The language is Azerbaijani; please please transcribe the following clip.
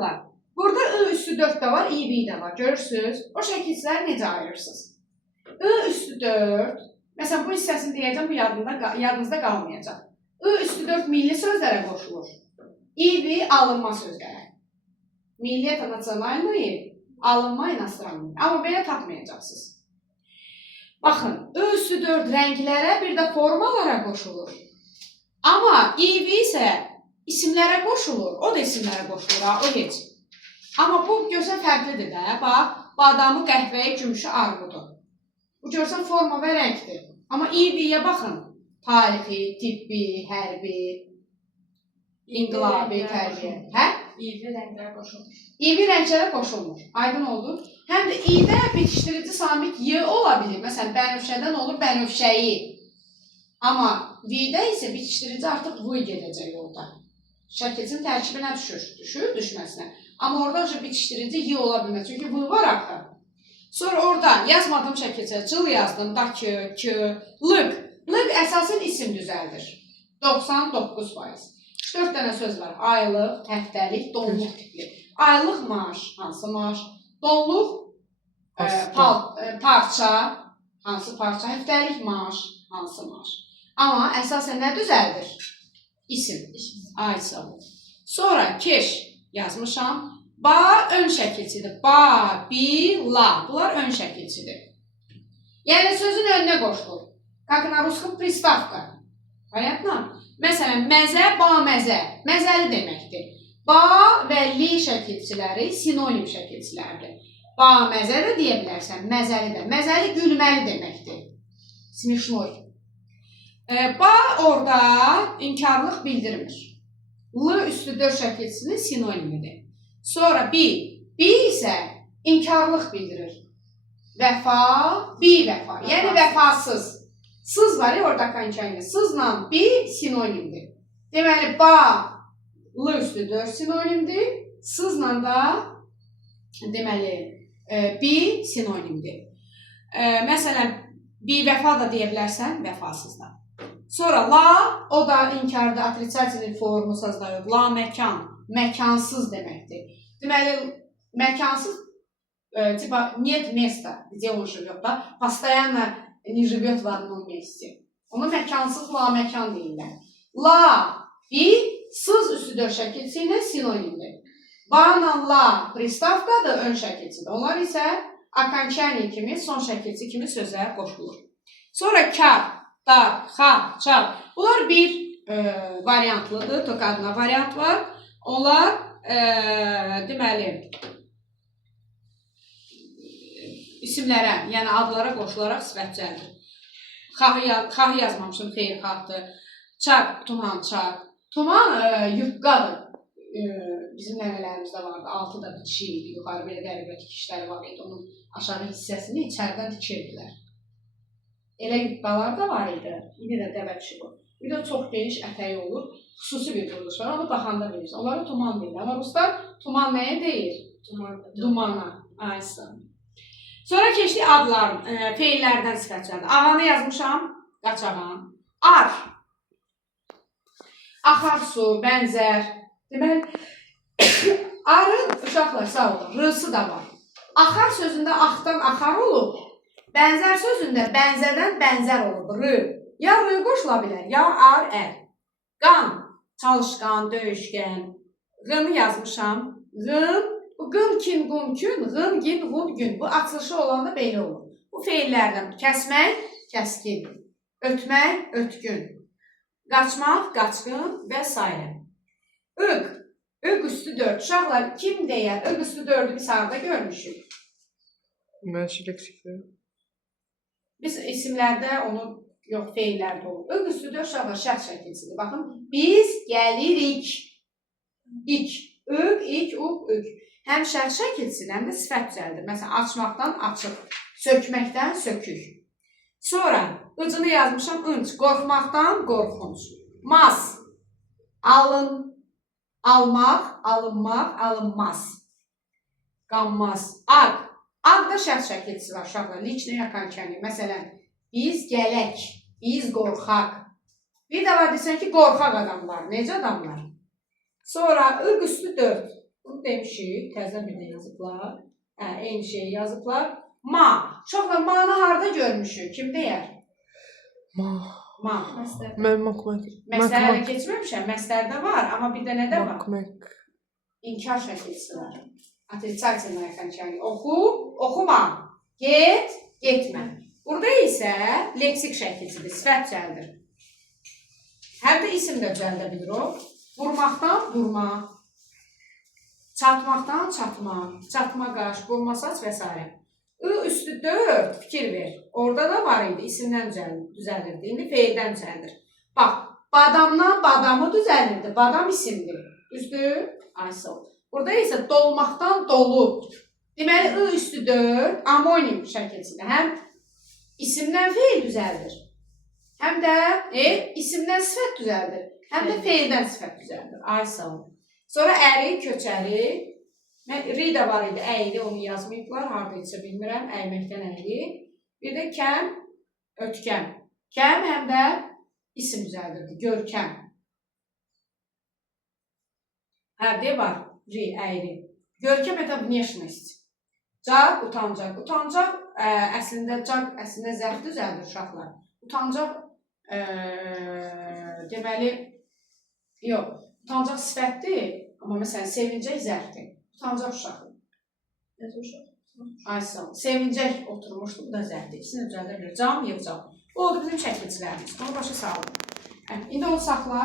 uşaqlar, burada I üstü 4 də var, IV də var. Görürsünüz? O şəkilçiləri necə ayırırsınız? I üstü 4, məsələn, bu hissəsini deyəcəm, bu yadınızda qalmayacaq. I üstü 4 milli sözlərə qoşulur. IV alınma sözlərə. Milliyyət nasionallığı, alınma inosranlığı. Amma belə tapmayacaqsınız. Baxın, I üstü 4 rənglərə, bir də formalara qoşulur. Amma IV isə isimlərə qoşulur. O da isimlərə qoşulur, o heç. Amma bu görsən fərqlidir də. Bax, badamı, qəhvəyi, gümüşü, armudu. Bu görsən forma və rəngdir. Amma IV-yə baxın. Tarixi, tibbi, hərbi, inqilabi, tərbiyə. Hə? IV rənglərə qoşulmur. IV rənglərə qoşulmur. Aydın oldu. Həm də İ-də bitişdirici samit Y ola bilir. Məsələn, bənövşədən olur bənövşəyi. Amma V-də isə bitişdirici artıq V gedəcək orada. Şəkilçinin tərkibinə düşür, düşməsinə. Amma orada bitişdirici Y ola bilməz. Çünki V var axı. Sonra oradan yazmadım şəkilçə, cıl yazdım, da ki, lıq. Lıq əsasən isim düzəldir. 99%. 4 dənə söz var. Aylıq, həftəlik, donluq tipli. Aylıq maaş, hansı maaş? Donluq parça, hansı parça? Həftəlik maaş, hansı maaş? Amma əsasən nə düzəldir? İsim. Aysa bu. Sonra keş yazmışam. Ba ön şəkilçidir. Ba, bi, la. Bunlar ön şəkilçidir. Yəni sözün önünə qoşulur. Как на русском приставка. Понятно? Məsələn, məzə, ba, məzə. Məzəli deməkdir. Ba və li şəkilçiləri sinonim şəkilçilərdir. Ba, məzə də deyə bilərsən, məzəli də. Məzəli gülməli deməkdir. Smişnoy. Ba orada inkarlıq bildirmir. L üstü 4 şəkilçisinin sinonimidir. Sonra bi. Bi isə inkarlıq bildirir. Vəfa, bi vəfa. Yəni vəfasız. Sız var ya orada kançayla. Sızla bi sinonimdir. Deməli, ba, L üstü 4 sinonimdir. Sızla da deməli, bi sinonimdir. Məsələn, bi vəfa da deyə bilərsən, vəfasızdan. Sonra la, o da inkarda atrisatsiyalı formu sazlayır. La məkan, məkansız deməkdir. Deməli, məkansız, tipa, нет места, где он живет, da, постоянно не живет в одном месте. Ona məkansız la məkan deyirlər. La, bi, sız üstü 4 şəkilçi ilə sinonimdir. Ba-la la pristavkadır, ön şəkilçidir. Onlar isə окончание kimi, son şəkilçi kimi sözə qoşulur. Sonra kar, dar, xa, çar. Bunlar bir variantlıdır. Tok adına variant var. Onlar deməli isimlərə, yəni adlara qoşularaq sifətcəldir. Xahı yazmamışım, xeyirxahdır. Çak, tuman, çak. Tuman yupqadır. Bizim nəvələrimizdə vardı. Altı da bitişi idi. Yuxarı belə qəribə tikişləri var idi. Onun aşağı hissəsini içərdən tikirdilər. Elə yupqalar da var idi. İndi də dəvətçi bu. Bir də çox geniş ətəyi olur. Xüsusi bir quruluş var. Onu baxanda bilirsən. Onlara tuman deyir. Amma ruslar tuman nəyə deyir? Dumana. Aysan. Sonra keçdik adlar, feillərdən sifətçədir. Ağanı yazmışam. Qaçağan. Ar. Axar su, bənzər. Deməli, arın, uşaqlar sağ olun, rısı da var. Axar sözündə axdan axar olub. Bənzər sözündə bənzərdən bənzər olub. Rı. Ya rı qoşula bilər, ya ar, ər. Qan, çalışqan, döyüşkən. Qını yazmışam. Qın, bu qın, kin, qun, kün, qın, gin, qun, gün. Bu açılışı olanda belə olur. Bu feillərdən kəsmək, kəskin. Ötmək, ötkün. Qaçmaq, qaçqın və s. Öq, öq üstü 4. Uşaqlar kim deyər? Öq üstü 4'ü biz harada görmüşük? Mənşi leksikdə. Biz isimlərdə onu, yox, feillərdə olur. Öq üstü 4 uşaqlar şəxs şəkilçidir. Baxın, biz gəlirik. İk, öq, ik, uq, öq. Həm şəxs şəkilçidir, həm də sifət düzəldir. Məsələn, açmaqdan açıq, sökməkdən sökük. Sonra, ıcını yazmışam, ınc, qorxmaqdan qorxunc. Mas, alın, almaq, alınmaq, alınmaz. Qanmaz. Aq. Aq da şəxs şəkilçisi var, uşaqlar. Liçnə okончание. Məsələn, biz gələk, biz qorxaq. Bir də var desən ki, qorxaq adamlar. Necə adamlar? Sonra, ıq üstü 4. Bunu demişik, təzə bir də yazıblar. Eyni şeyi yazıblar. Ma. Uşaqlar, ma-nı harda görmüşük? Kim deyər? Ma. Ma. Məstər. Mən makmak. Məsələlə keçməmişəm. Məslərdə var, amma bir də nədə var? Makmak. İnkar şəkilçisi var. Отрицательное окончание. Oxu, oxuma. Get, getmə. Burada isə leksik şəkilçidir, sifət düzəldir. Həm də isim də düzəldə bilir o. Vurmaqdan vurma. Çatmaqdan çatma. Çatma qaş, vurma saç və s. I üstü 4 fikir ver. Orada da var idi, isimdən düzəlirdi. İndi feildən düzəldir. Bax, badamdan badamı düzəlirdi. Badam isimdir. Düzdür? Aysel. Burada isə dolmaqdan dolu. Deməli, I üstü 4 amonim şəkilçində. Həm isimdən feil düzəldir. Həm də isimdən sifət düzəldir. Həm də feildən sifət düzəldir. Aysel. Sonra əri, köçəri. Ri də var idi, əyri, onu yazmayıblar. Harada isə bilmirəm, əyməkdən əyri. Bir də kəm, ötkəm. Kəm həm də isim düzəldirdi. Görkəm. Hərdə var. Ri, əyri. Görkəm это внешность. Caq, utancaq. Utancaq əslində zərf düzəldir uşaqlar. Utancaq deməli yox. Utancaq sifətdir, amma məsələn sevincək zərfdir. Utancaq uşaqdır. Nəsə uşaq. Aysel. Sevincək oturmuşdu, bu da zərfdir. İkisini düzəldə bilir. Cam, yığcam. Bu oldu bizim şəkilçilərimiz. Onu başa salın. İndi onu saxla.